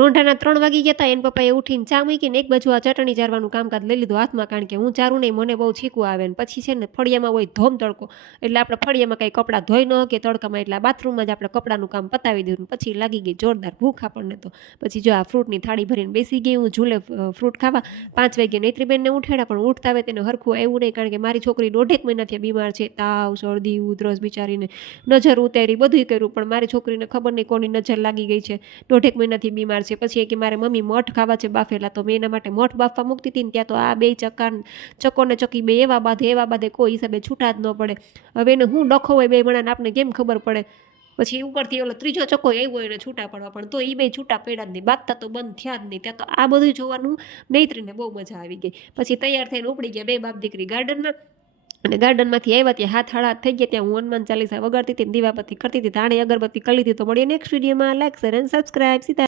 રોંઢાના 3 વાગી ગયા હતા. એને પપ્પાએ ઉઠીને ચા મૂકીને એક બાજુ આ ચટણી ચારવાનું કામકાજ લઈ લીધું હાથમાં, કારણ કે હું ચારું નહીં, મને બહુ છીકું આવે ને પછી છે ને ફળિયામાં હોય ધોમ તડકો, એટલે આપણે ફળિયામાં કંઈ કપડાં ધોઈ ન કે તડકામાં, એટલે બાથરૂમમાં જ આપણે કપડાનું કામ પતાવી દીધું. પછી લાગી ગઈ જોરદાર ભૂખ આપણને તો. પછી જો આ ફ્રૂટની થાળી ભરીને બેસી ગઈ હું ઝૂલે ફ્રૂટ ખાવા. 5 વાગ્યે નેત્રીબેનને ઉઠાડ્યા, પણ ઉઠતા આવે તેને હરખું એવું નહીં, કારણ કે મારી છોકરી 1.5 મહિનાથી બીમાર છે. તાવ, શરદી, ઉધરસ, બિચારીને નજર ઉતારી, બધું કર્યું, પણ મારી છોકરીને ખબર નહીં કોની નજર લાગી ગઈ છે. 1.5 મહિનાથી બીમાર છે. પછી કે મારે મમ્મી મઠ ખાવા છે બાફેલા, તો મેં એના માટે મઠ બાફવા મૂકતી હતી ને ત્યાં તો આ 2 ચક્કો ને ચક્કી બે એવા બાંધે કોઈ હિસાબે છૂટા જ ન પડે. હવે એને હું ડખો હોય 2 મણાને આપને કેમ ખબર પડે. પછી ઉપરથી ઓલો ત્રીજો ચક્કો આવ્યો એને છૂટા પડવા, પણ તો એ 2 છૂટા પડ્યા જ નહીં, બાંધતા તો બંધ થયા જ નહીં. ત્યાં તો આ બધું જોવાનું નૈત્રીને બહુ મજા આવી ગઈ. પછી તૈયાર થઈને ઉપડી ગયા 2 બાપ દીકરી ગાર્ડનમાં, અને ગાર્ડનમાંથી આવ્યા ત્યાં હાથ હાડા થઈ ગયા. ત્યાં હું હનુમાન ચાલીસા વગાડતી હતી, દીવાબત્તી કરતી હતી, ધાણી અગરબત્તી કરી લીધી. તો મળીએ નેક્સ્ટ વિડીયોમાં. Like, share and subscribe. Sita